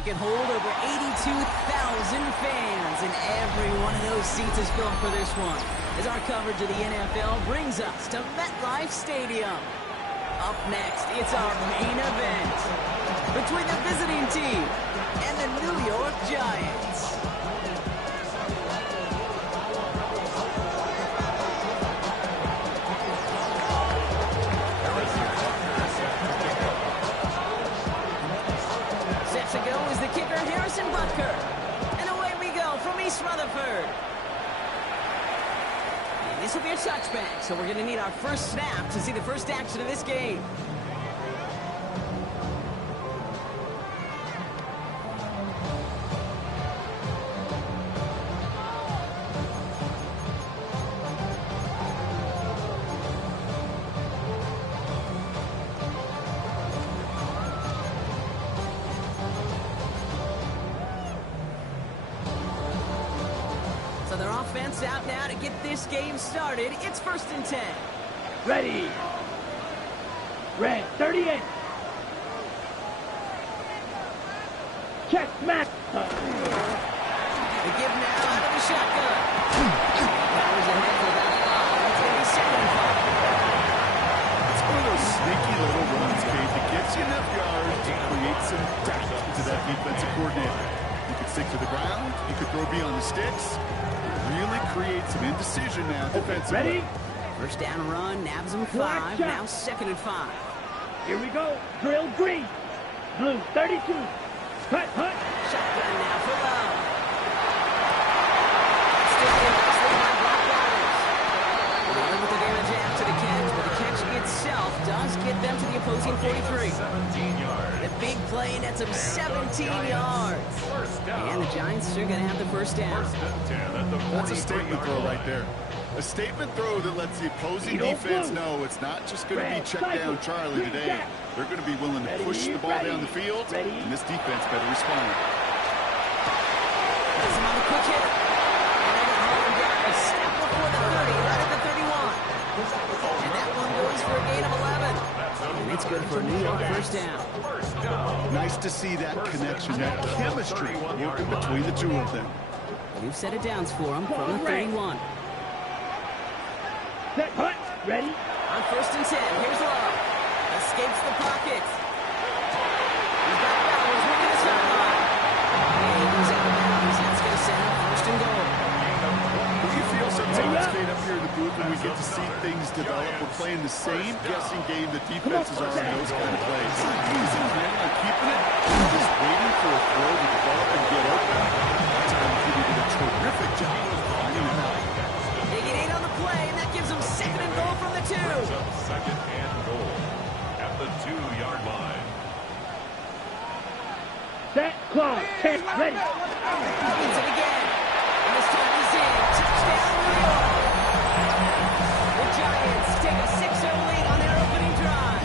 It can hold over 82,000 fans, and every one of those seats is filled for this one, as our coverage of the NFL brings us to MetLife Stadium. Up next, it's our main event between the visiting team and the New York Giants. Set to go is the kicker, Harrison Butker. And away we go from East Rutherford. And this will be a touchback, so we're going to need our first snap to see the first action of this game. So their offense out now to get this game started. It's 1st and 10. Ready. Red 38. Check smack. The give now out of the shotgun. Powers ahead for about 5. It's going to be 2nd and 5. It's one of those sneaky little runs, Kate, that gets you enough yards to create some doubt to that defensive coordinator. You could stick to the ground. You could throw beyond the sticks. Really create some indecision now defensively. Ready? First down run, nabs him 5. Now 2nd and 5. Here we go. Drill green. Blue 32. Hut, hut. Shotgun now for Love. Still in wrestling by Brock Bowers. They're with the damage after the catch, but the catch itself does get them to the opposing 43. The big play nets him 17 yards. And the Giants are going to have the first down. That's a statement throw right there. A statement throw that lets the opposing defense know it's not just going to be check down Charlie today. They're going to be willing to push the ball down the field, and this defense better respond. That's another quick hit. And they're going to hold him down a step before the 30, right at the 31. And that one goes for a gain of 11. And it's good for a New York first down. Nice to see that connection, that chemistry working between the two of them. You've set it downs for him from the 31. Set, hut. Ready? On 1st and 10, here's Love. Escapes the pocket. He's got Bowers winning the sideline. And he goes out of bounds. That's going to set up 1st and goal. Do you feel sometimes, Kate, up here in the booth when we get to see things develop? We're playing the same guessing game that defenses are in those kind of plays. He's planning on keeping it, just waiting for a throw to develop and get open. That's how he did a terrific job of finding it out. Taking 8 on the play, and that gives him 2nd and goal from the 2. 2nd and goal at the 2-yard line. Set, close, check, ready. Gets it again. And this time he's in. Touchdown, New York. The Giants take a 6-0 lead on their opening drive.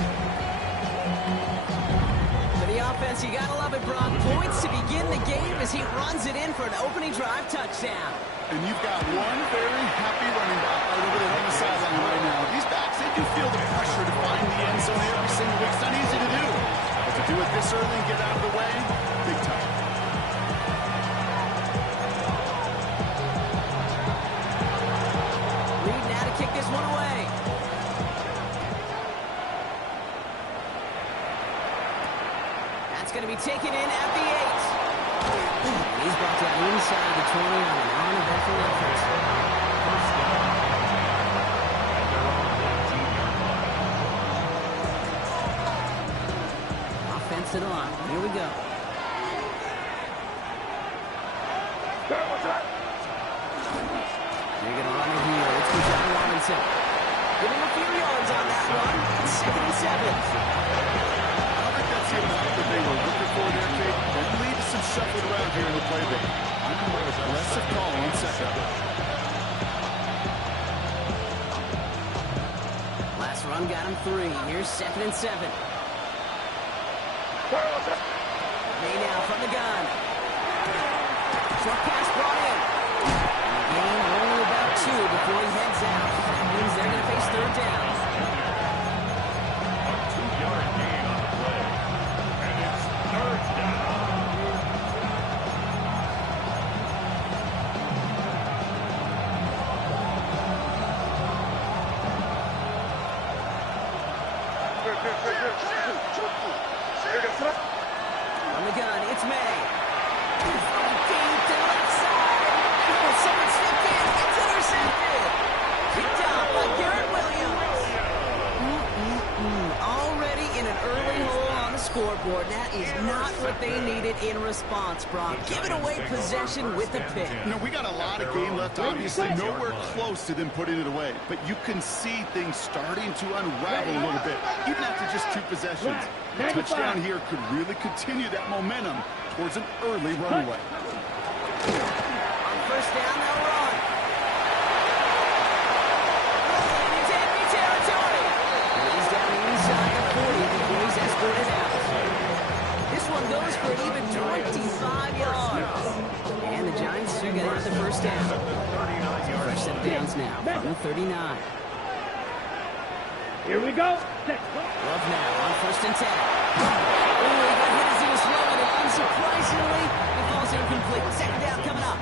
For the offense, you gotta love it, Brock. Points to begin the game as he runs it in for an opening drive touchdown. And you've got one very happy running back right over there on the sideline right now. These backs, they do feel the pressure to find the end zone every single week. It's not easy to do. But to do it this early and get out of the way, big time. Reed now to kick this one away. That's going to be taken in at the 8. And he's brought down inside the 20 on an uneventful effort. Offense to the line. Here we go. They're going to run it here. It's for John Robinson. Give him a few yards on that one. It's 2nd and 7. I think that's the amount that they were looking for there, Kate. And leave some shuffling around here in the playbook. I'm a more aggressive call on 2nd. Last run got him 3. Here's 2nd and 7. May now from the gun. Short pass brought in. Gain only about 2 before he heads out. That means they're going to face 3rd down. A 2-yard gain on the play. And it's 3rd down. On the gun, it's May. Deep to the left side. Oh, someone slipped in. It's intercepted. Picked out by Gr1d1ron. Already in an early hole on the scoreboard. That is not what they needed in response, Brock. Giving away possession with the pick. You know, we got a lot of game left, obviously nowhere close to them putting it away. But you can see things starting to unravel a little bit, even after just 2 possessions. A touchdown here could really continue that momentum towards an early runaway. On first down, they'll run. It's enemy territory. He's down inside the 40 before he's escorted out. This one goes for an even 25 yards. And the Giants are going to have the first down. Fresh set of downs now from the 39. Here we go. Love now on first and 10. Oh, he got hit as he was throwing it. Unsurprisingly, it falls incomplete. Second down coming up.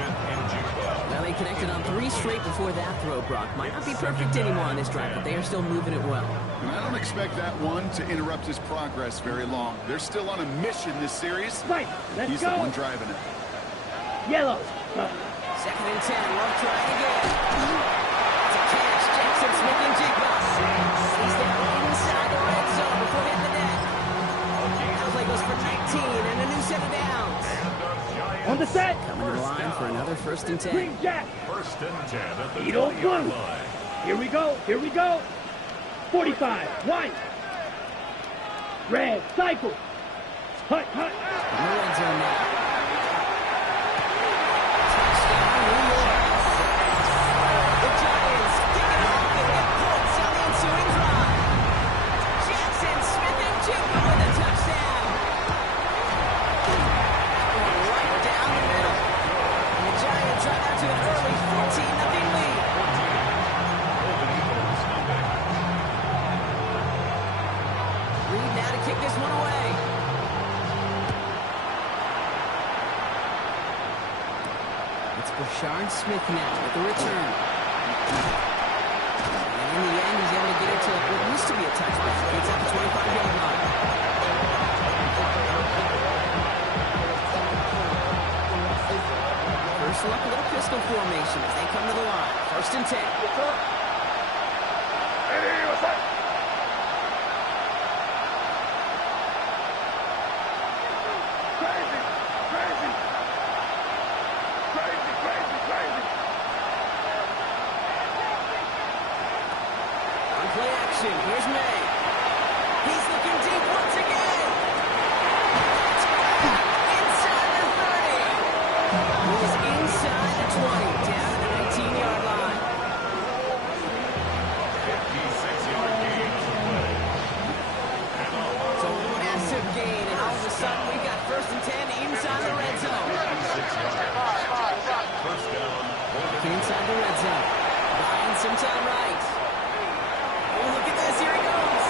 Well, they connected on 3 straight before that throw, Brock. Might not be perfect anymore on this drive, but they are still moving it well. And I don't expect that one to interrupt his progress very long. They're still on a mission this series. Right, let's He's go. the one driving it. Yellow. Second and 10. Love trying again. It's a catch. Jackson Smith and Jigba. He's down inside the red zone before hitting the net. Now play goes for 19 and a new set of downs. On the set. Coming to the line for another first and 10. Green Jack. First and 10 at the Edo 20-yard blue. line. Here we go. Here we go. 45. White. Red. Cycle. Hut. In the red zone now. Touchdown, New York. The Giants kick it off and get points on the ensuing drive. Jackson Smith and Jigba with a touchdown. Right down the middle. And the Giants drive out to an early 14-0 lead. Reed now to kick this one away. It's Gr1d1ron Smith now with the return. And in the end, he's able to get it to what used to be a touchback. It's at the 25-yard line. First look, a little pistol formation as they come to the line. First and 10. On play action, here's May. He's looking deep once again. Inside the 30. He was inside the 20, down to the 19-yard line. 56-yard gain to play. So a massive gain, and all of a sudden we've got first and 10 inside the red zone. 56 yards. First down. Inside the red zone. Buying some time right. Oh, look at this. Here he goes.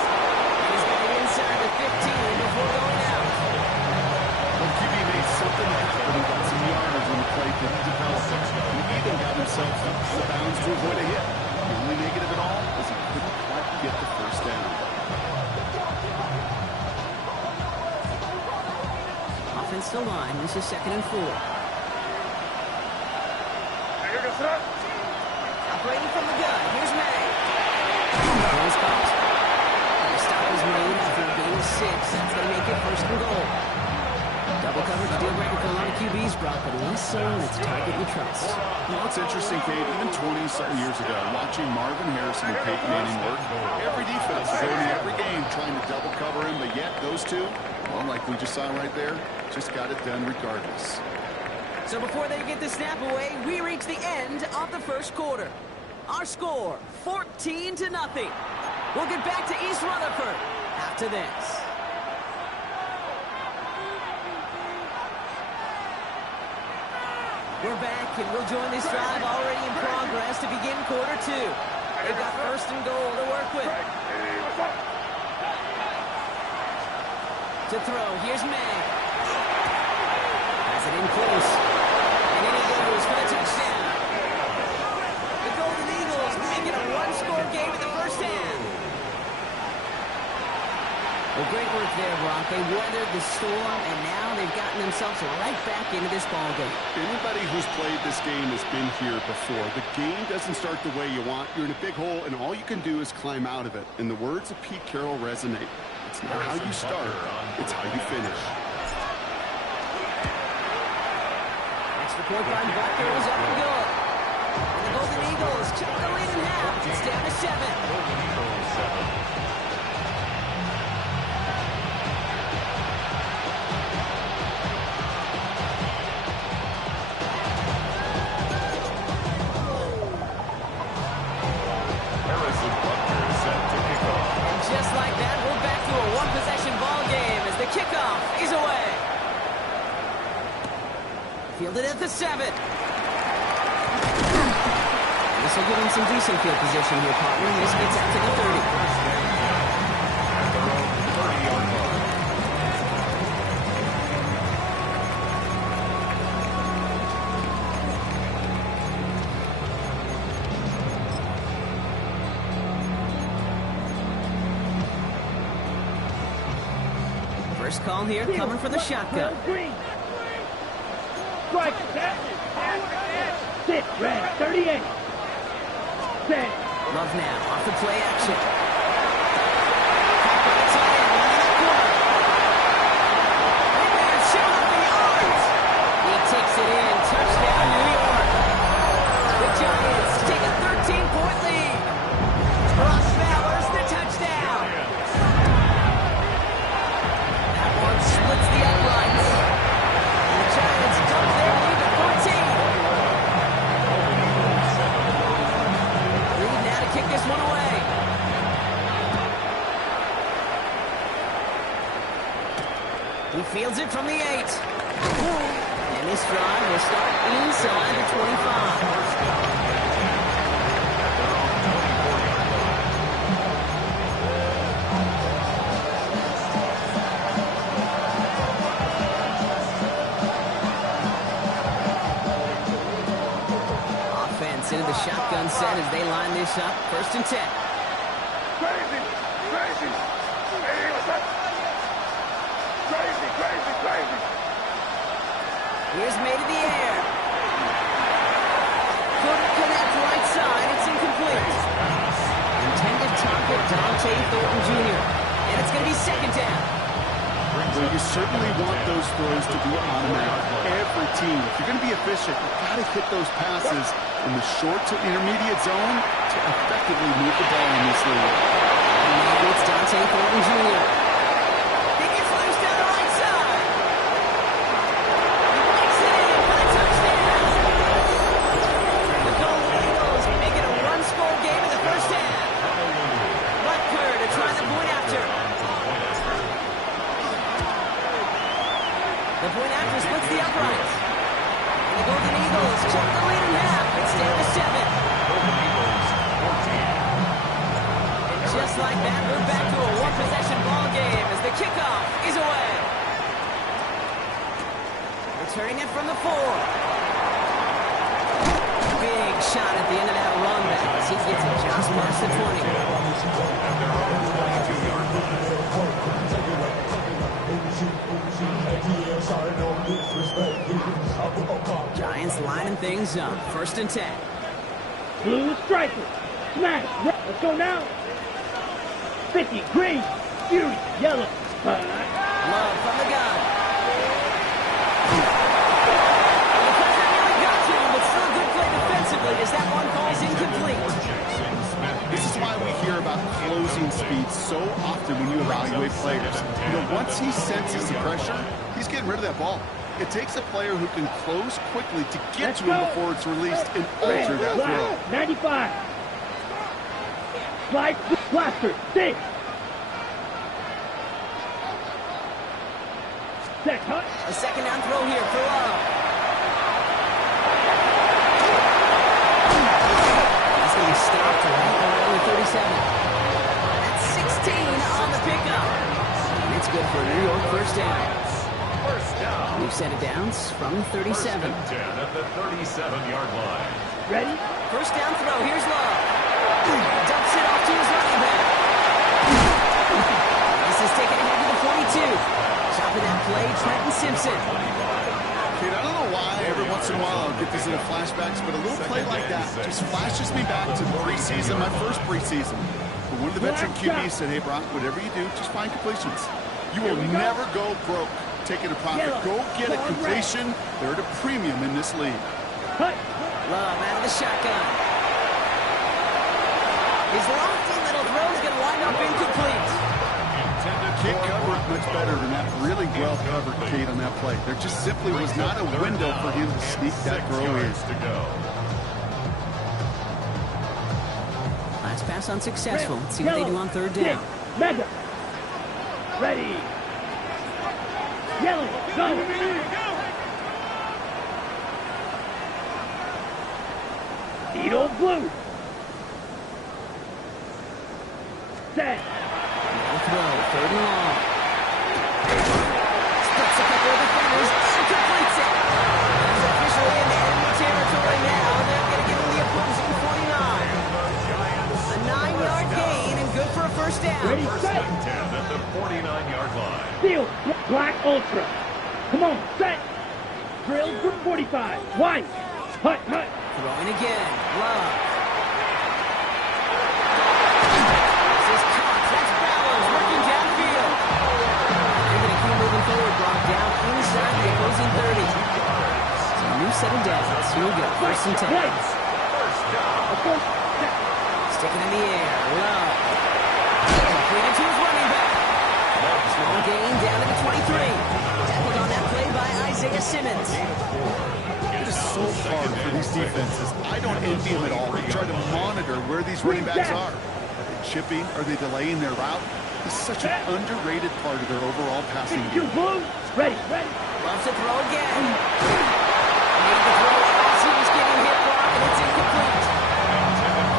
He's getting inside the 15 before going out. Well, QB made something happen. He got some yardage when the play didn't develop. He even got himself out of bounds to avoid a hit. The only negative at all is he couldn't quite get the first down. Offensive line. This is second and 4. Operating from the gun. Here's May. Close caught. The stop is made after a gain of 6. That's going to make it first and goal. Double coverage deal breaker for a lot of QBs, Brock, but less so when it's a target you trust. You know, it's interesting, Kate, even 20-something years ago, watching Marvin Harrison and Peyton Manning work, every defense is going to every game trying to double cover him, but yet those two, well, like we just saw right there, just got it done regardless. So before they get the snap away, we reach the end of the first quarter. Our score, 14-0. We'll get back to East Rutherford after this. We're back, and we'll join this drive already in progress to begin quarter 2. They've got first and goal to work with. To throw, here's May. Has it in close. And in he goes for the touchdown. The Golden Eagles make it a one-score game at the first half. Well, great work there, Brock. They weathered the storm, and now they've gotten themselves right back into this ball game. Anybody who's played this game has been here before. The game doesn't start the way you want. You're in a big hole, and all you can do is climb out of it. And the words of Pete Carroll resonate. It's not how you start, it's how you finish. Extra point by Butker is up and good. And the Golden Eagles keep the lead in half. It's down to 7. Golden Eagles 7. Kickoff is away. Fielded at the 7. This will give him some decent field position here, partner. This gets out to the 30. At their own 30-yard line. First call here, coming for the shotgun. Strike. 6, red, 38. Set. Love now, off the play action. He takes it in, touchdown New York. The Giants take a 13-point lead. Ross Fowler's the touchdown. Splits the uprights. And the Giants dump their lead to 14. Reed now to kick this one away. He fields it from the 8. And this drive will start inside the 25. Into the shotgun set as they line this up. 1st and 10. Crazy. Here's made in the air. Couldn't connect right side. It's incomplete. Intended target Dante Thornton Jr. And it's going to be 2nd down. Well, you certainly want those throws to be automatic. Every team, if you're going to be efficient, you've got to hit those passes in the short to intermediate zone to effectively move the ball in this league. And it's Dante Thornton Jr. He gets loose down the right side. He makes it in for the touchdown. The Golden Eagles make it a one-score game in the 1st half. Butker to try the point after. The point after splits the uprights. And the Golden Eagles keep the lead in half. It's down to 7. Golden Eagles 14. And just like that, we're back to a one-possession ball game as the kickoff is away. Returning it from the 4. Big shot at the end of that run back as he gets it just past the 20. At their own 22-yard line. Giants lining things up. 1st and 10. Blue striker. Smash. Let's go now. 50. Green. Fury. Yellow. Love from the gun. The pressure nearly got to him, but still a good play defensively as that one falls incomplete. This is why we hear about closing speed so often when you evaluate players. You know, once he senses the pressure, he's getting rid of that ball. It takes a player who can close quickly to get to him before it's released and alter that throw. 95. Slide. Blaster. 6. Set. Cut. A 2nd down throw here for Love. He's going to be stopped right around the 37. That's 16 on the pickup. And it's good for a New York 1st down. First down. We've set it down from the 37. 1st and 10 at the 37-yard line. Ready? 1st down throw. Here's Love. Dumps it off to his running back. This is He's taken ahead to the 42. Stopping that play, Trenton Simpson. Kid, I don't know why every once in a while I'll get these little flashbacks, but a little play like that just flashes me back to the preseason, my first preseason. But one of the veteran QBs said, hey, Brock, whatever you do, just find completions. You will never go broke taking a profit. Go get a completion. They're at a premium in this league. Love out of the shotgun. His lofty little throw is going to wind up incomplete. Can't cover it much better than that. Really well covered, Kate, on that play. There just simply was not a window for him to sneak that throw in. Last pass unsuccessful. Let's see what they do on third down. Mega. Ready. Yellow. Go. Needle blue. Set. Throw, third and long. Splits a couple of defenders and completes it. He's officially in enemy territory now. They're going to give him the opposing 49. A 9-yard gain and good for a first down. Ready, set. 10 at the 49-yard line. Steel. Black Ultra. Come on, set. Drilled for 45. One. Hut. Throwing again. Love. Inside the opposing 30. So a new set of downs. Here we go. First and 10. Sticking in the air. Love. Completed to his running back. Small gain down to the 23. Tackled on that play by Isaiah Simmons. It is so hard for these defenses. I don't envy them at all. They try to monitor where these running backs are. Are they chipping? Are they delaying their route? This is such an underrated part of their overall passing game. Ready. Loves to throw again. Made the throw as he was getting hit block, and it's incomplete.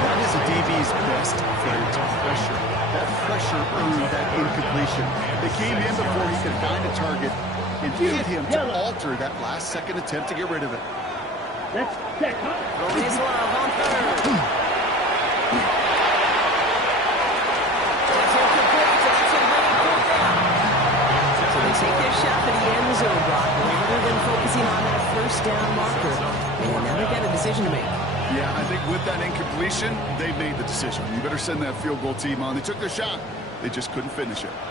That is a DB's best friend, pressure. That pressure earned that incompletion. They came in before he could find a target and hit him to alter that last-second attempt to get rid of it. Let's set. Throwing his love on third. Take their shot for the end zone block rather than focusing on that first down marker. And now they've got a decision to make. Yeah, I think with that incompletion, they made the decision. You better send that field goal team on. They took their shot. They just couldn't finish it. And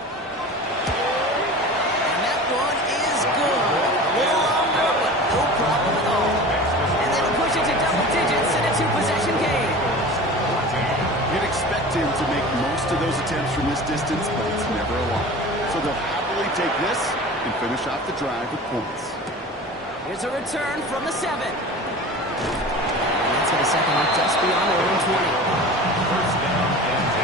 that one is good. A little longer, but no problem at all. And then he'll push it to double digits in a two-possession game. You'd expect him to make most of those attempts from this distance, but it's never a lot. So they'll happily take this and finish off the drive with points. Here's a return from the 7. And that's for the second one, just beyond their own 20. First down and 10.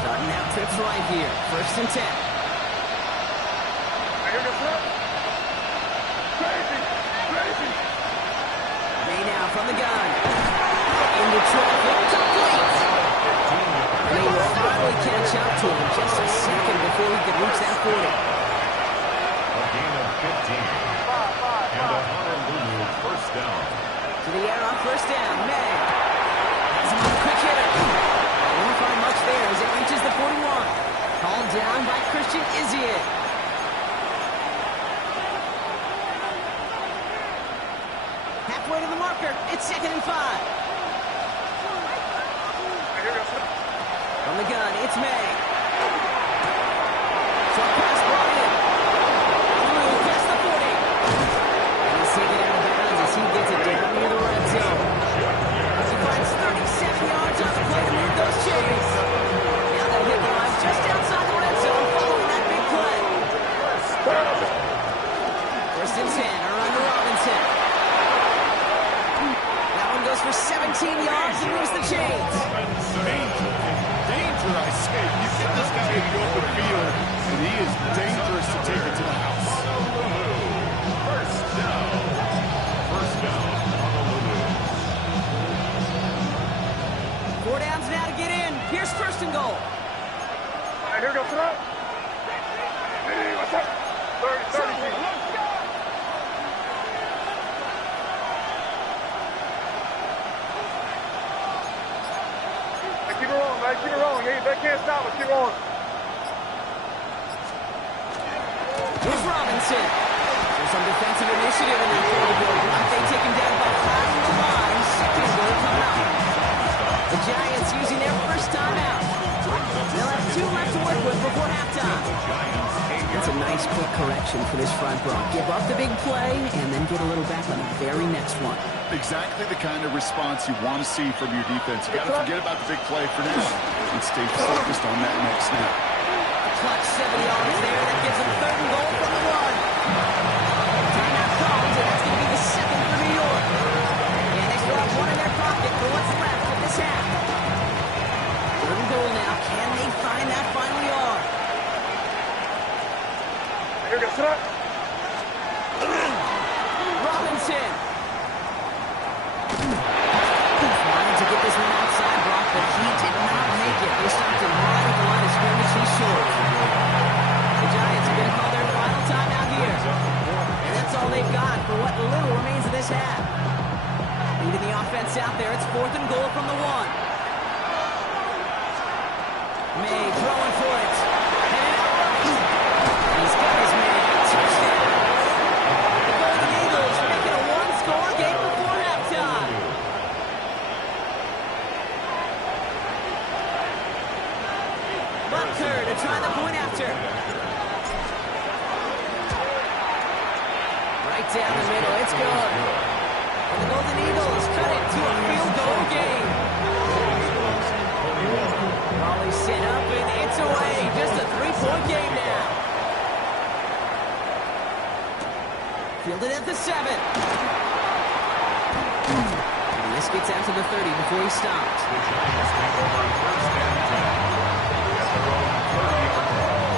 Starting out trips right here. First and 10. From the gun. Into traffic, complete. They will finally catch up to him just a second before he could reach that 40. A gain of 15. And a Honolulu first down. To the air on first down. May has him on a quick hitter. Won't find much there as it reaches the 41. Called down by Christian Iziet. Halfway to the marker. It's 2nd and 5. From the gun, it's May. Short pass brought in. Through past the 40. And he's taken out of bounds as he gets it down near the red zone. He finds 37 yards on the play to move those chains. Now they'll hit the line just outside the red zone following that big play. First and 10, around to Robinson. Goes for 17 yards and moves the chains. Danger, I say. You get this guy in the open field, and he is dangerous to take it to the house. First down. First down, Honolulu. 4 downs now to get in. Here's first and goal. 30, G. Hey, keep it rolling, man. Keep it rolling. They can't stop us. Keep rolling. Here's Robinson. There's some defensive initiative in their field goal block. They take him down by 5 on the line. Second goal coming up. The Giants using their first timeout. They'll have 2 left to work with before halftime. That's a nice quick correction for this front row. Give up the big play and then get a little back on the very next one. Exactly the kind of response you want to see from your defense. You got to forget about the big play for now and stay focused on that next snap. Clutch 7 yards there. That gives them 3rd and goal from the 1. Timeout called, and that's going to be the 2nd for New York. And they still have 1 in their pocket for what's left of this half. 3rd and goal now. Can they find that final yard? Here, go, sit up. Robinson. Trying to get this one outside block, but he did not make it. They stopped him right at the line of scrimmage. He's short. The Giants are going to call their final timeout here. And that's all they've got for what little remains of this half. Leading the offense out there. It's 4th and goal from the 1. May throwing for it. Headed out right. He's got his man. Touchdown. The Golden Eagles making a 1-score game before halftime. Butker to try the point after. Right down the middle. It's good. And the Golden Eagles cut it to a field goal game. Volley set up, and it's away. Just a 3-point game now. Fielded at the 7. And this gets out to the 30 before he stops. The Giants take over 1st and 10 at their own 30-yard line.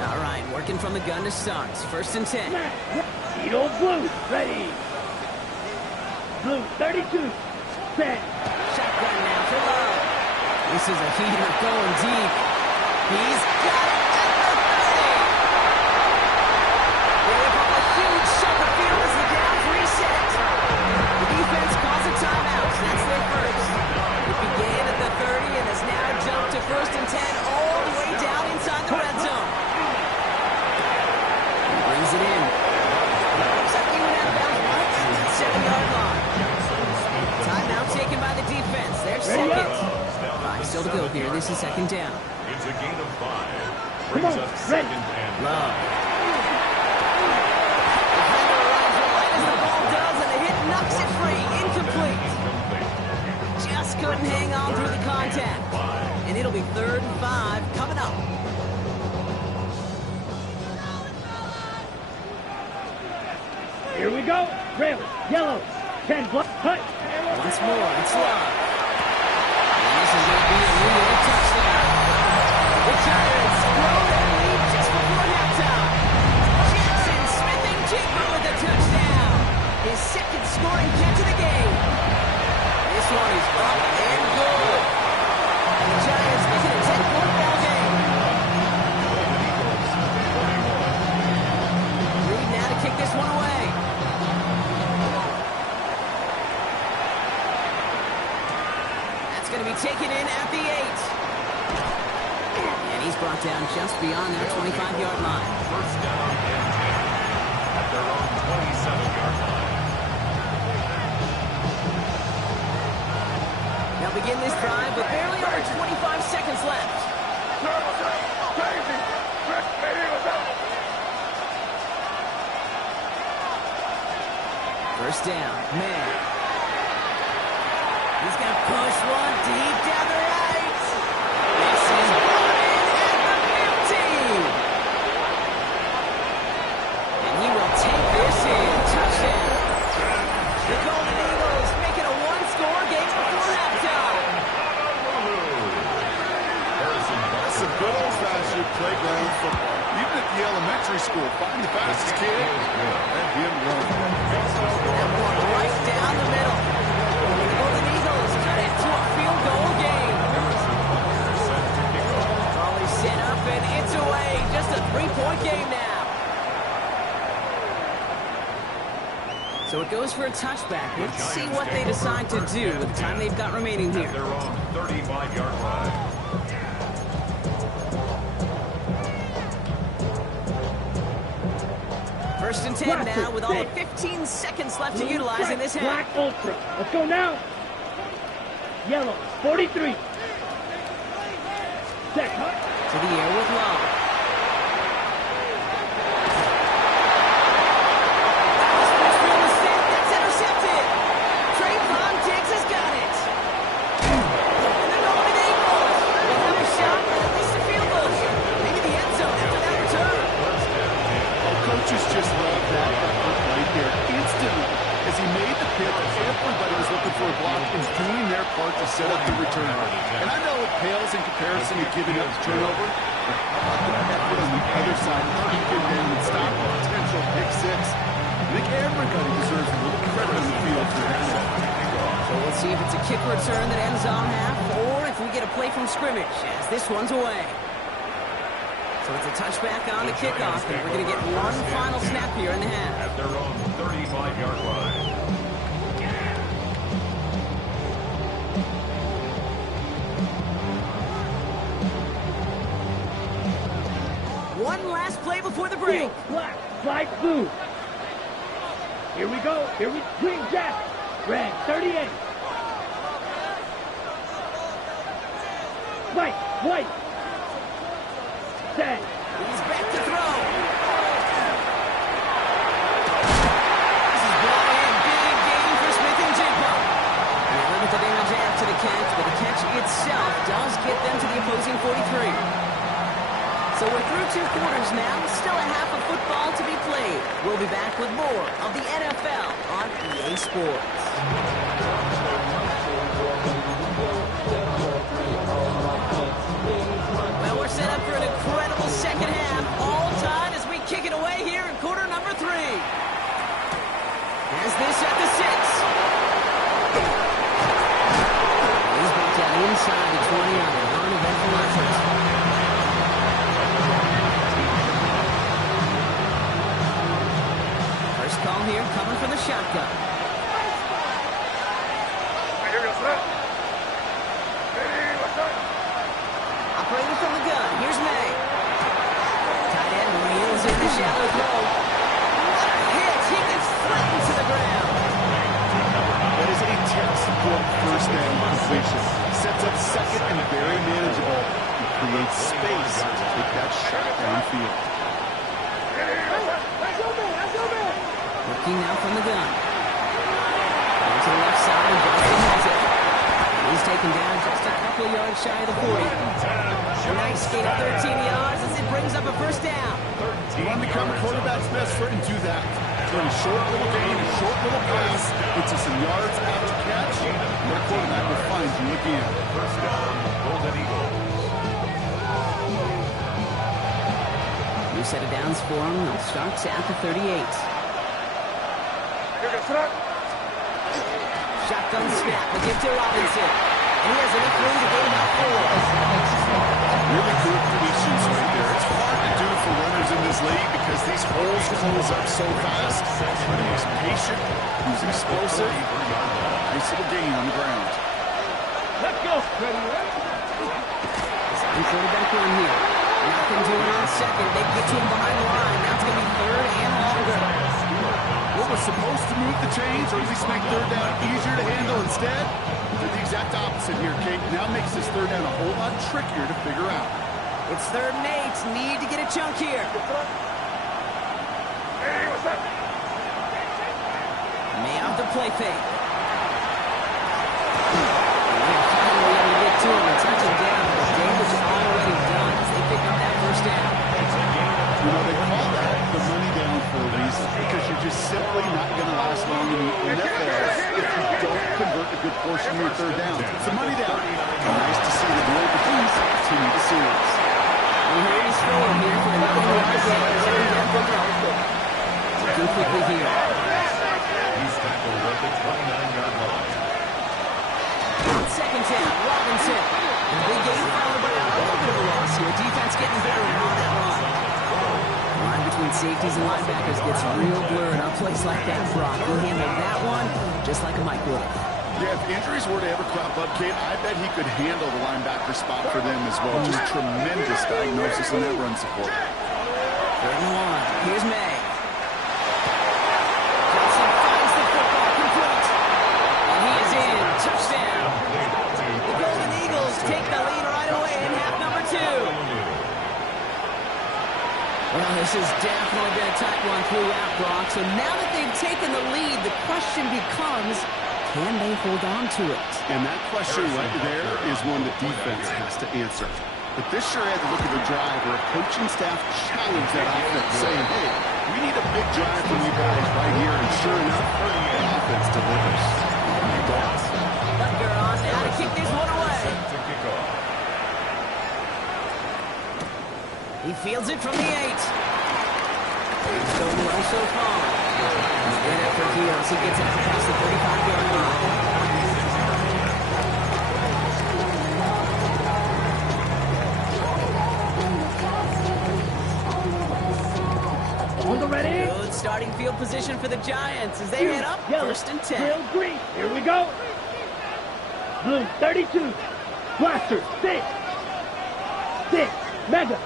All right, working from the gun to start. 1st and 10. Eagle Blue, ready. Blue, 32, set. Shotgun now for Love. This is a heater going deep. He's got it at the 30. They give up a huge chunk of field as the downs reset. The defense calls a timeout. That's their first. It began at the 30 and has now jumped to 1st and 10 all the way down inside the red zone. He brings it in. Second and out of bounds right at that 7-yard line. Timeout taken by the defense. Their second. 5 still to go here. This is 2nd down. It's a gain of 5. Brings up 2nd and Love. Defender arrives right as the ball does, and the hit knocks it free. Incomplete. Just couldn't hang on through the contact. And it'll be 3rd and 5 coming up. Here we go. Red, yellow, 10 block, cut. Once more, it's Love. And this is going to be a New York touchdown. The Giants grow their lead just before halftime. Jackson Smith-Njigba with a touchdown. His 2nd scoring catch of the game. This one is up and good. The Giants making a 10-point ball game. Reed now to kick this one away. Going to be taken in at the 8. And he's brought down just beyond that 25-yard line. 1st down and 10 at their own 27-yard line. They'll begin this drive with barely over 25 seconds left. First down, man. He's going to push one deep down the right. This is brought in at the 15. And he will take this in. Touchdown. The Golden Eagles making a 1-score game before halftime. That's some good old-fashioned playground football. Even at the elementary school, find the fastest kid and him run. That one right down the middle. The Golden Eagles cut it to a field goal game. So it goes for a touchback. Let's see what they decide to do with the time they've got remaining here. They're on 35-yard line. First and 10 now with all of 15 seconds left to utilize in this half. Black Ultra. Let's go now. Yellow, 43. Set. To the air with Long. That's intercepted. Trayvon Diggs has got it. And the Golden Eagles will have a shot at least a field goal. Maybe the end zone after that return. Coaches just love that effort right there. Instantly, as he made the pick, everybody was looking for a block and doing their part to set up the return. And I know it pales in comparison to giving up the turnover, but how about the effort on the other side? How do you get down and stop a potential pick six? I think everybody deserves a little credit on the field for that. So we'll see if it's a kick return that ends on half, or if we get a play from scrimmage, as this one's away. So it's a touchback on the kickoff, and we're going to get one final snap here in the half. At their own 35-yard line. One last play before the break. Field, black, flag blue. Here we go. Green jack. Red, 38. White. Set. He's back to throw. This is brought in. Big gain for Smith and Jigba. They limit the damage after the catch, but the catch itself does get them to the opposing 43. So we're through 2 quarters now. Still a half of football to be played. We'll be back with more of the NFL on EA Sports. Well, we're set up for an incredible second half. All tied as we kick it away here in quarter number 3. As this at the 6. He's brought down inside the 20 on a non-eventful effort. First call here coming from the shotgun. Operating from the gun, here's May. Tight end reels in the shallow throw. What a hit! He gets flattened to the ground. That is a textbook first down completion. Sets up second and very manageable. He creates space to take that shot downfield. Looking now from the gun. Going to the left side, and Johnson has it. He's taken down just a couple yards shy of the 40. Nice gain of 13 yards as it brings up a first down. You want to become a quarterback's best friend and do that. Throw a short little gain, a short little pass, gets you some yards after catch, your quarterback will find you again. First down, Golden Eagles. New set of downs for him. He'll start at the 38. Shotgun snap. We'll give to Robinson. And he has enough room to gain about 4. Really good patience right there. It's hard to do for runners in this league because these holes close up so fast. But he's patient, he's explosive. Nice little gain on the ground. Let's go. Second quarterback run here. Nothing doing on second. They get to him behind the line. Now it's going to be third and longer. What was supposed to move the chains, or at least make third down easier to handle instead? Did the exact opposite here, Kate. Now makes this third down a whole lot trickier to figure out. It's 3rd and 8. Need to get a chunk here. May have to play fake. They're finally able to get to him and touch him down. The damage is already done as they pick up that first down. You know, they call that the money down for a reason, because you're just simply not going to last long in the NFL if you don't convert a good portion of your third down. It's a money down. And nice to see the Golden Eagles continue the series. And here he's throwing here for another yard gain. Second down from Robinson. Looking quickly here. He's tackled at the 29-yard line. Second down, Robinson. And a big gain followed by a little bit of a loss here. Defense getting better on that run. Line between Between safeties and linebackers gets real blurred on plays like that, Brock. He handled that one just like a mic would. Yeah, if injuries were to ever crop up, Kate, I bet he could handle the linebacker spot for them as well. Just tremendous diagnosis in that run support. 3rd and 1. Here's May. Johnson finds the football complete. And he is in. Touchdown. The Golden Eagles take the lead right away in half number 2. Well, this has definitely been a tight one throughout, Brock. So now that they've taken the lead, the question becomes, can they hold on to it? And that question right there is one the defense has to answer. But this sure had to look at the drive where a coaching staff challenged that offense, saying, hey, we need a big drive from you guys right here. And sure enough, the offense delivers. It does. But Gr1d1ron now to kick this one away. He fields it from the 8. He's going well so far. Good effort here as he gets it across the 35-yard line. Ready? Good starting field position for the Giants as they head up. Yellow, 1st and 10. Grill green. Here we go. Blue 32. Blaster 6. 6. Mega.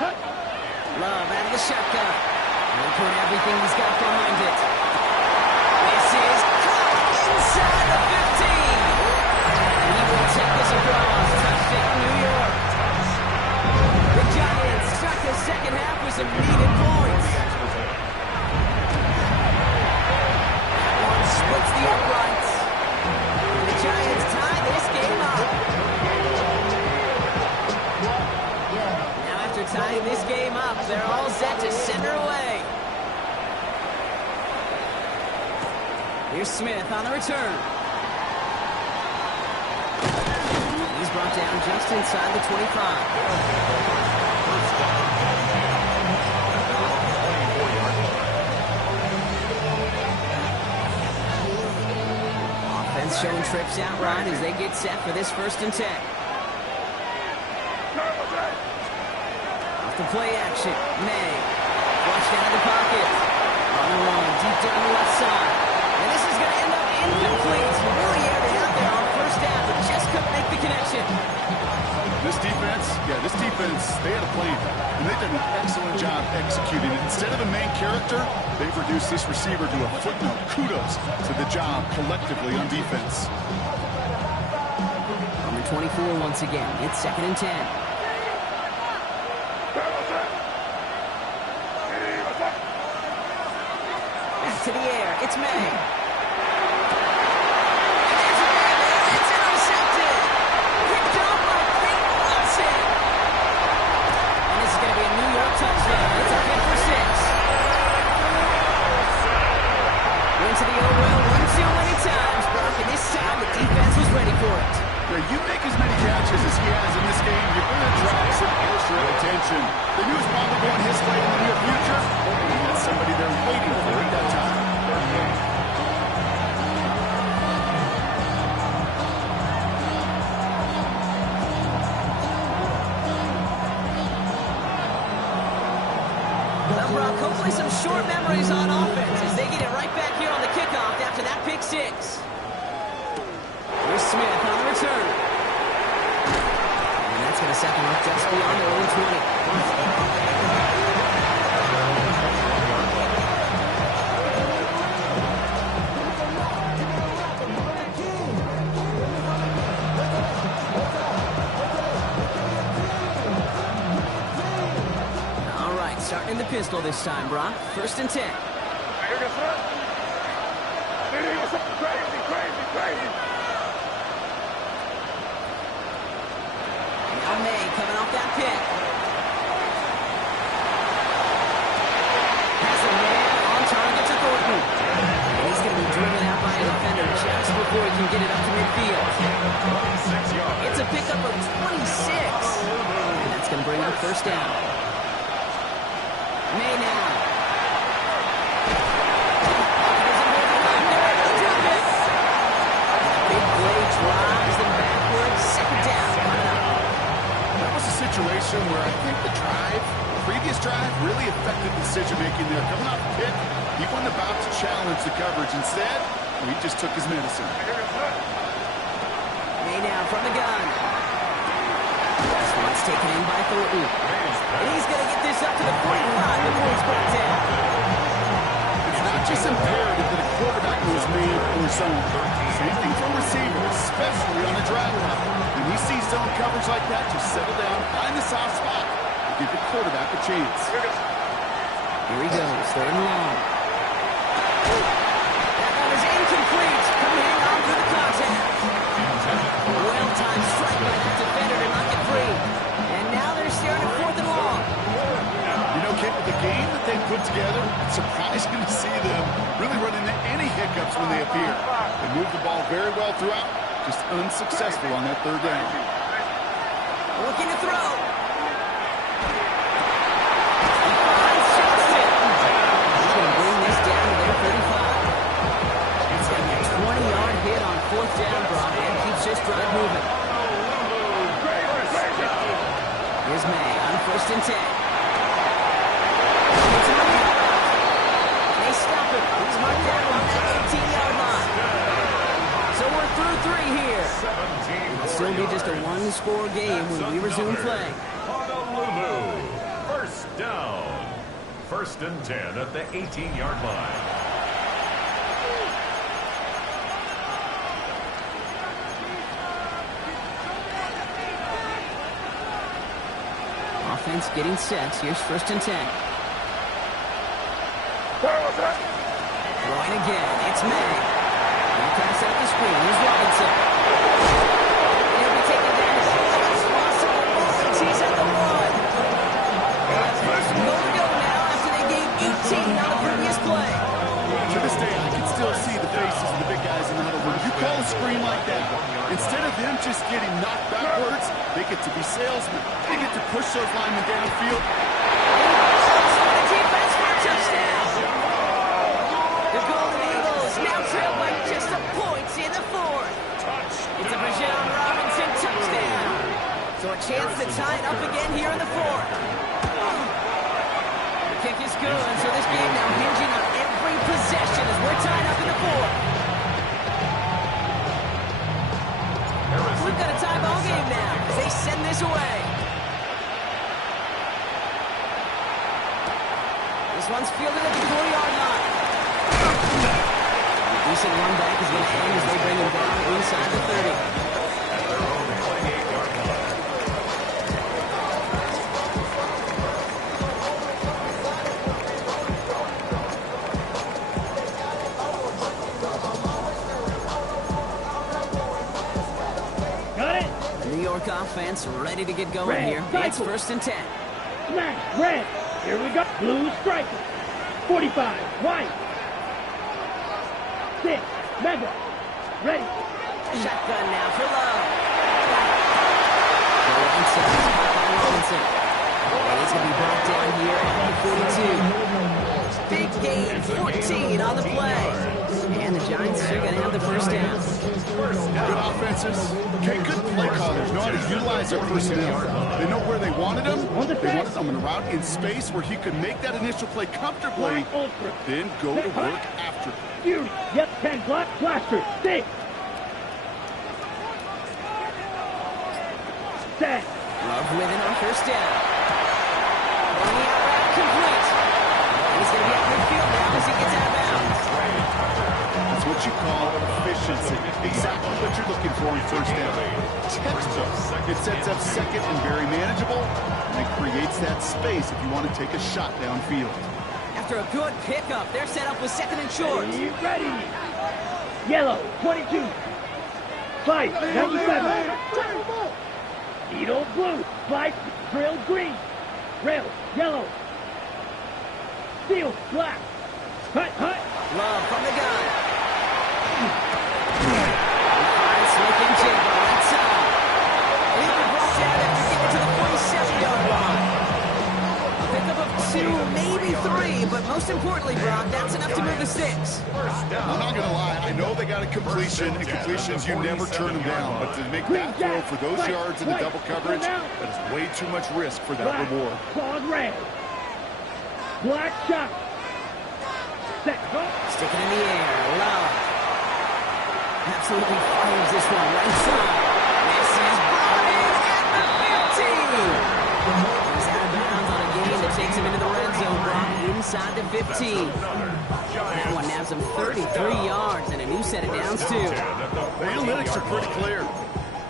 Cut. Love out of the shotgun. He'll put everything he's got behind it. This is caught inside the 15. He will take this across. Touchdown, New York. The Giants start the second half with some needed points. That one splits the uprights. The Giants tie this game up. Now after tying this game up, they're all set to send her away. Here's Smith on the return. He's brought down just inside the 25. Offense showing trips out right as they get set for this 1st and 10. Off the play action, May. Flushed out of the pocket. On the run, deep down the left side. And this is going to end up incomplete. Really aired it out there on 1st down, but just couldn't make the connection. This defense, they had a plan, and they've done an excellent job executing it. Instead of a main character, they've reduced this receiver to a footnote. Kudos to the job collectively on defense. Number 24 once again. It's 2nd and 10. Back to the air. It's May. Touchdown. It's a hit for 6. Went to the old well one too many times, Brock, and this time the defense was ready for it. Yeah, you make as many catches as he has in this game, you're going to draw some extra attention. The news probably going his way in the near future. And that's somebody they're waiting for at that time. Brock, hopefully some short memories on offense as they get it right back here on the kickoff after that pick 6. Here's Smith on the return. And that's going to set them up just beyond their own 20. Starting in the pistol this time, Brock. 1st and 10. Now May coming off that pick. Has a man on target to Thornton. And he's going to be driven out by a defender just before he can get it up to midfield. It's a pickup of 26. And that's going to bring up 1st down. May now. Big play drives them backwards. 2nd down. That was a situation where I think the drive previous drive really affected decision-making there. Coming off the pick, he wasn't about to challenge the coverage. Instead, he just took his medicine. Way down from the gun. This one's taken in by Thornton. And he's going to get this up to the 45 before it's brought down. It's not just imperative that a quarterback knows man or zone. Same thing for a receiver, especially on a drag route. When he sees zone coverage like that, just settle down, find the soft spot, and give the quarterback a chance. Here he goes, third and long. That one is incomplete. Coming on to the contact. Well-timed strike by the defender to knock it free. And now they're staring at fourth and long. You know, Kit, with the game that they put together, it's surprising to see them really run into any hiccups when they appear. They move the ball very well throughout, just unsuccessful on that third down. Looking to throw. Fourth down, Brock, and keeps this drive moving. Here's May on first and 10. They stop it. He's marked down on that 18-yard line. So we're through three here. It'll still be just a one-score game when we resume play. First down. First and 10 at the 18-yard line. Offense getting set. Here's first and 10. Throwing again. It's May. He'll pass out the screen. Here's Robinson. He'll be taken down. He's at the one. And first and goal to go now after they gave 18 on the previous play. To this day, I can still see the faces of the big guys in the huddle. When you call a screen like that, instead of them just getting knocked backwards, they get to be salesmen. They get to push those linemen downfield. The defense for a touchdown. The Golden Eagles now trail by just a point in the fourth. It's a Gr1d1ron Robinson touchdown. So a chance to tie it up again here in the fourth. The kick is good, so this game now hinging on every possession as we're tied up in the fourth. We've got a tie ball game now as they send this away. This one's fielded at the 4-yard line. The decent run back is going to end as they bring him down inside the 30. At their own 28-yard line. New York offense ready to get going here. It's first and 10. Smash, red. Here we go. Blue striker. 45, white. 6, mega. Ready. Shotgun now for Lowe. Robinson. He's going to be brought down here at the 42. Big gain, 14 on the play. And the Giants are going to have the first down. Good offenses, okay, good play callers know how to utilize their personnel. They know where they wanted them. They wanted them in a route in space where he could make that initial play comfortably, then go to work after. Fury, yep, 10 block, blaster, 6. Set. Love with it on first down. On the out route, complete. He's going to be at midfield now as he gets out of bounds. That's what you call efficiency. Exactly what you're looking for in first down. Textbook. It sets up second and very manageable, and it creates that space if you want to take a shot downfield. After a good pickup, they're set up with second and short. Are you ready? Yellow, 22. Fight, 97. Needle blue, flight, trail green. Rail, yellow. Steel, black. Hut, hut. Love from the gun. Slipping jig on that side. He'll be brought down after getting to the 47-yard line. A pickup of 2, maybe 3, but most importantly, Brock, that's enough to move the 6. I'm not going to lie. I know they got to completion, and completions, you never turn them down. But to make that throw for those yards in the double coverage, that is way too much risk for that reward. Claws red. Black shot. Set. Stick it in the air. Love. Absolutely fires this one right side. This is brought in at the 15. He's out of bounds on a gain that takes him into the red zone, Brock, inside the 15. That one nabs him 33 yards and a new set of downs, too. The analytics are pretty clear.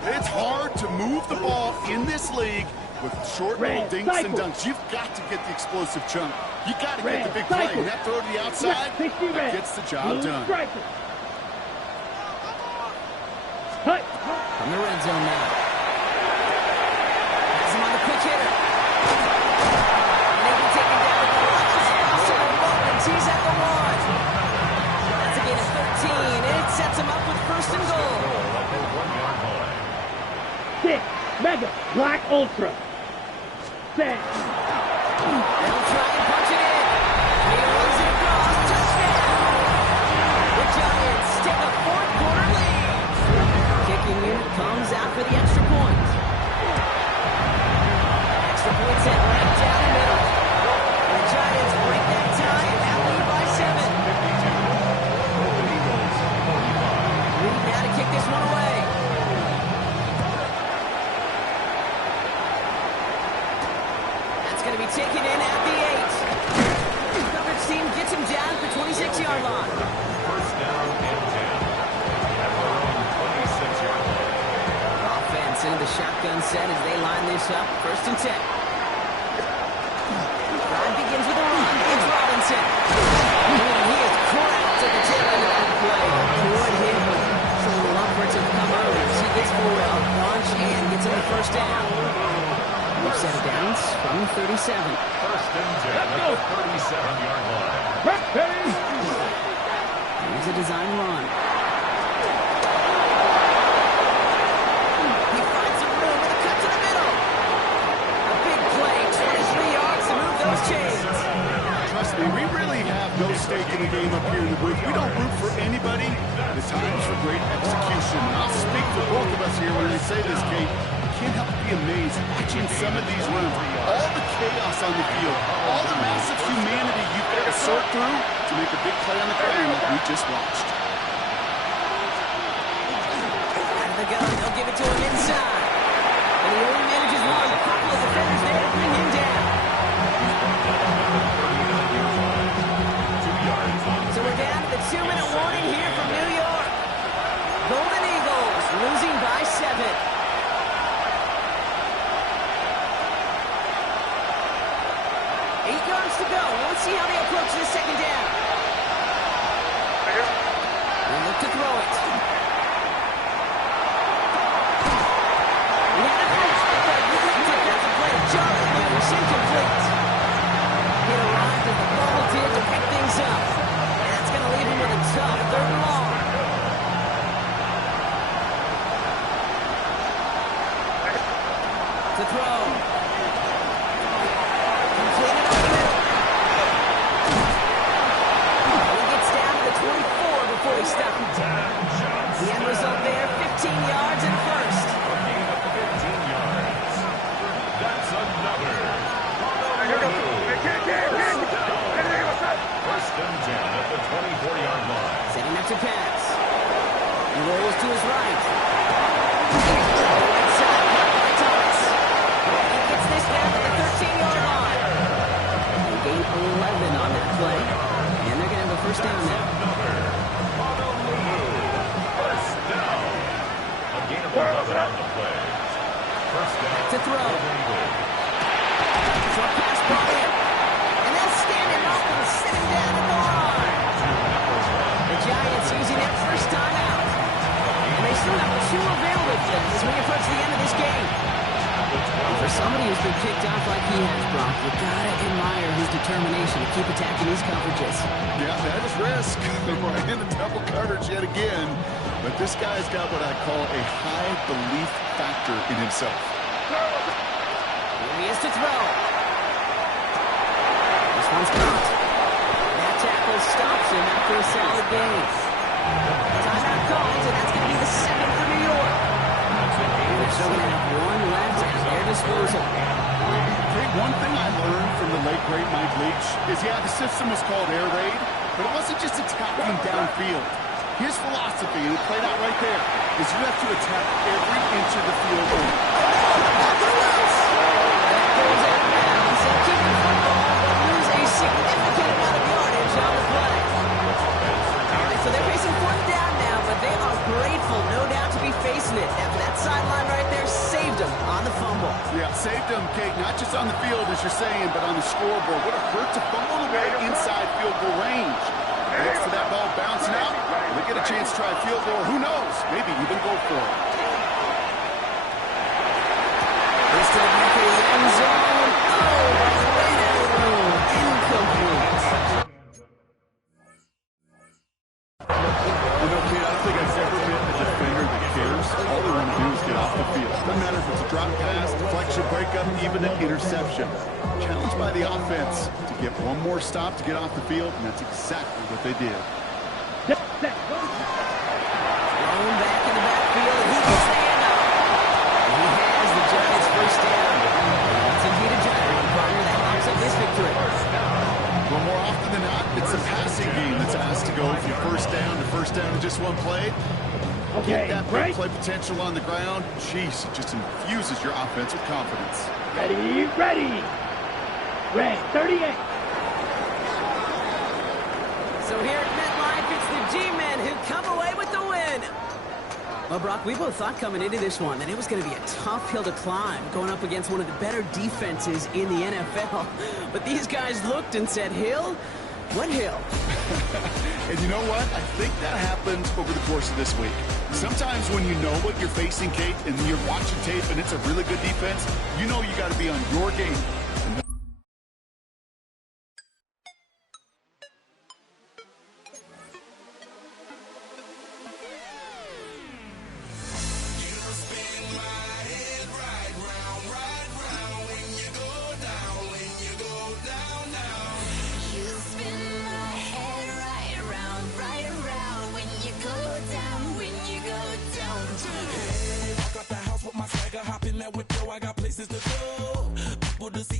It's hard to move the ball in this league with short little dinks and dunks. You've got to get the explosive chunk. You got to get the big play. And that throw to the outside that gets the job done. From the red zone now. Has him on the quick hitter. And they can take him down with the left. So Wilkins, he's at the 1. That's a gain of 13, and it sets him up with first and goal. 6, Mega, Black Ultra. Set. They'll try and punch it in. He runs it across. Touchdown. The Giants take a fourth-quarter lead. Kicking unit comes out for the extra point. Extra point set right down the middle. And the Giants break that tie and now lead by 7. Reed now to kick this one away. That's going to be taken in at the 8. Coverage team gets him down at the 26-yard line. First down and 10. At their own 26-yard line. Offense into the shotgun set as they line this up. First and 10. Drive begins with a run. It's Robinson. And he is cracked at the tail end of that play. Good hit. So the Lumberts have come early. He gets Burrell, launch, and gets him the first down. New set of downs from 37. First and 10 at the 37-yard line. Here's a design run. He finds some room with a cut to the middle. A big play, 23 yards to move those chains. Trust me, we really have no stake in the game up here in the booth. We don't root for anybody. The time's for great execution. And I'll speak for both of us here when we say this, Kate. Can't help but be amazed watching some of these runs. All the chaos on the field, all the massive humanity you've got to sort through to make a big play on the ground like we just watched. Out of the gun, they'll give it to him inside. And he only manages one. A couple of defenders there to bring him down. So we're down to the 2-minute warning here from New York. Golden Eagles losing by 7. 8 yards to go. Let's see how they approach this second down. They look to throw it. He had a defensive play. John Lewis incomplete. He arrived at the ball did to pick things up. And that's going to leave him with a tough 3rd and long. To throw. Completed up the middle. He gets down to the 24 before he stopped. The end result there, 15 yards and first. A gain of 15 yards. That's another. First and 10 at the 24-yard line. Setting up to pass. He rolls to his right. Right side, by Thomas. He gets this down to the 13-yard line. They gain 11 on that play. And they're going to have a first down now. First down. A gain of 11 on the play. First down. To throw. Short pass brought in. And then stand him up and sit him down at the line. The Giants using that first time out. And they still have 2 available to them as we approach the end of this game. For somebody who's been kicked off like he has, Brock, you gotta admire his determination to keep attacking these coverages. Yeah, that is risk. Right in the double coverage yet again. But this guy's got what I call a high belief factor in himself. Here he is to throw. This one's caught. That tackle stops him after a solid gain. Timeout call. One thing I learned from the late, great Mike Leach is, yeah, the system was called air raid, but it wasn't just attacking downfield. His philosophy, and it played out right there, is you have to attack every inch of the field goal. A significant amount of yardage on the play. All right, so they're facing fourth down now, but they are grateful, no doubt, to be facing it after that sideline right there saved them on the fumble. Yeah, saved them, Kate, not just on the field, as you're saying, but on the scoreboard. What a hurt to fumble away inside field goal range. Thanks for that ball bouncing out. They get a chance to try a field goal. Who knows? Maybe even go for it. This to the back of the end zone. Oh, way down the road. Incomplete. You know, Kate, I don't think I've ever been a defender that cares. All they want to do is get off the field. Doesn't matter if it's a drop pass, deflection, breakup, even an interception. Challenged by the offense to get one more stop to get off the field, and that's exactly what they did. Thrown back in the backfield. He gets the handoff. He has the Giants' first down. It's indeed a Giant partner that locks up this victory. Well, more often than not, it's the passing game that's asked to go from first down to just one play. Okay, Get that big play potential on the ground. Jeez, it just infuses your offense with confidence. Ready, ready. Red 38. So here at MetLife, it's the G-men who come away with the win. Well, Brock, we both thought coming into this one that it was going to be a tough hill to climb, going up against one of the better defenses in the NFL. But these guys looked and said, Hill? What hill? And you know what? I think that happens over the course of this week. Sometimes when you know what you're facing, Kate, and you're watching tape and it's a really good defense, you know you got to be on your game.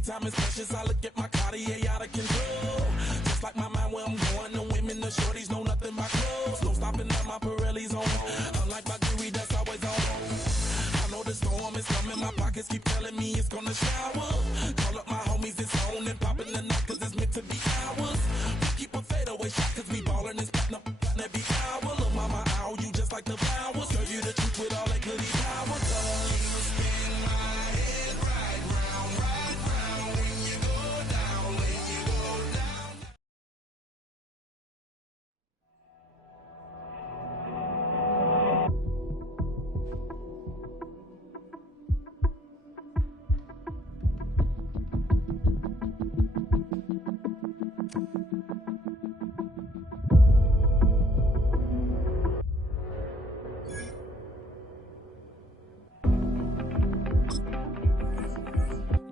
Time is precious. I look at my Cartier out of control. Just like my mind where I'm going. The women, the shorties know nothing but clothes. No stopping at my Pirelli's on. Unlike my Gr1d1ron, that's always on. I know the storm is coming. My pockets keep telling me it's gonna shower. Call up my homies, it's on and popping the night 'cause it's meant to be ours. We keep a fadeaway shot 'cause we ballin' and spittin' up every hour. Look, mama, ow, you just like the flowers. Girl, you the truth with all that goody power. You spin my head right round, when you go down, when you go down.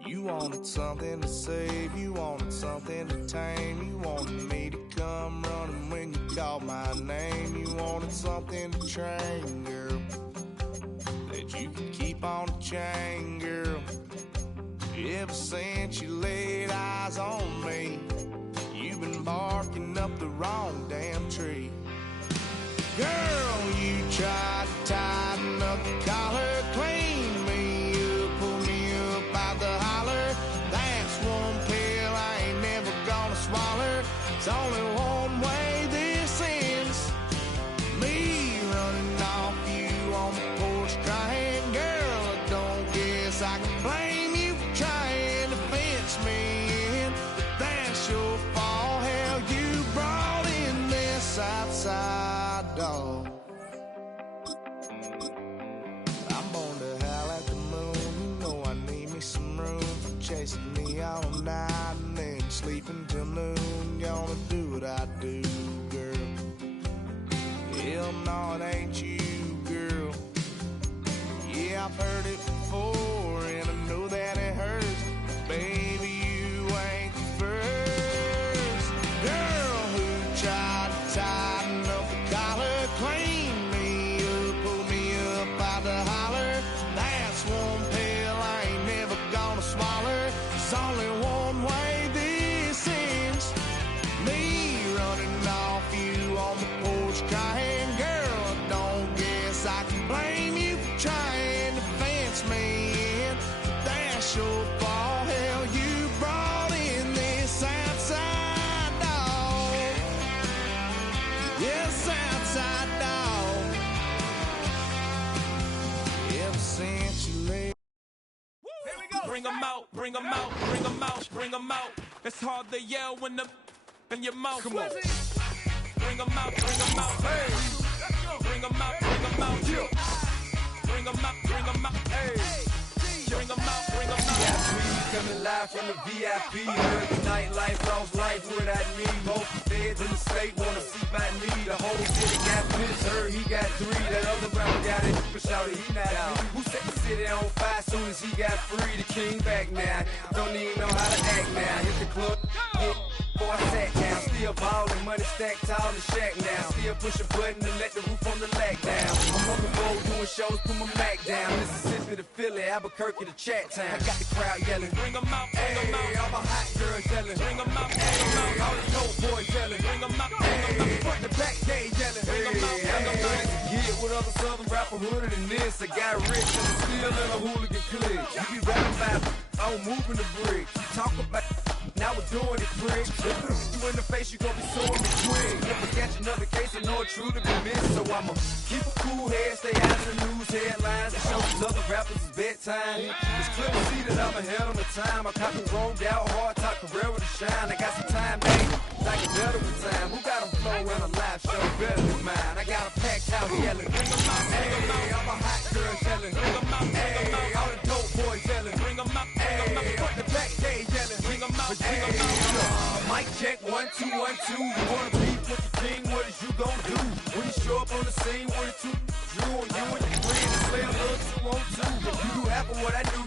You wanted something to save, you wanted something to tame, you wanted me to come running when you called my name, you wanted something to train, girl, that you could keep on the chain, girl. Ever since you laid eyes on me, you've been barking up the wrong damn tree. Girl, you tried to tighten up the collar, clean me up, pull me up out the holler. That's one pill I ain't never gonna swallow. It's only one way this ends. Me running off you on the porch crying. Girl, I don't guess I can blame you for trying to fence me in. But that's your fault, hell, you brought in this outside dog. I'm born to howl at the moon. You know I need me some room for chasing me all night and then sleeping till noon. Gonna do what I do, girl. Hell no, it ain't you, girl. Yeah, I've heard it before and I know that it hurts. Baby, you ain't the first girl who tried to tighten up the collar, clean me up, pull me up out the holler. That's one pill I ain't never gonna swallow. It's only blame you for trying to fence me in, but that's your fault. Hell, you brought in this outside dog. Yes, outside dog. Ever since you left. Bring 'em out, bring 'em out, bring 'em out, bring 'em out. It's hard to yell when the in your mouth. Come on. Bring 'em out, bring 'em out. Hey. Bring 'em out, bring 'em out. Bring 'em out, bring 'em out. Hey. Bring 'em out, bring 'em out. VIP coming live from the VIP. Heard the nightlife, lost life without me. Both feds in the state wanna see by me. The whole city got pissed, heard he got 3. That other rapper got it, but shouted he not out. Who set the city on fire soon as he got free? The king back now, don't even know how to act now. Hit the club, before I sat down. Still ballin', money stacked tall in shack now. Still push a button to let the roof on the lag down. I'm on the road doing shows, put my Mac down. Mississippi to Philly, Albuquerque to Chat Town. I got the crowd yelling, Bring 'em out, bring 'em out. all my hot girls yelling, Bring 'em out, bring 'em out. all the dope boys yelling, Bring 'em out, bring 'em out. front to back they yelling, Bring 'em out, bring 'em out. Get with other southern rapper hooded than this. I got rich and I'm still in a hooligan clique. You be rapping about I'm moving the bricks. You talk about now we're doing it quick. You in the face, you gon' be suing me quick. Never catch another case, I know it true to be missed. So I'ma keep a cool head, stay out of the news headlines, and show these other rappers it's bedtime. It's clear to see that I'm ahead of my time. I copy roamed out, hard talk, career with a shine. I got some time, baby, like a better with time. Who got a flow and a live show better than mine? I got a packed house yelling, bring 'em out, bring 'em out. All my hot girls yelling, bring 'em out, bring 'em out. All the dope boys yelling, bring 'em out, bring 'em out. Front to back they yelling, bring 'em out, bring 'em out. Mic check, 1 2 1 2. You wanna beef with the king? What is you gon' do when you show up on the scene? 1 2 drew on you and your friends and play a little 2 on 2. If you do half of what I do,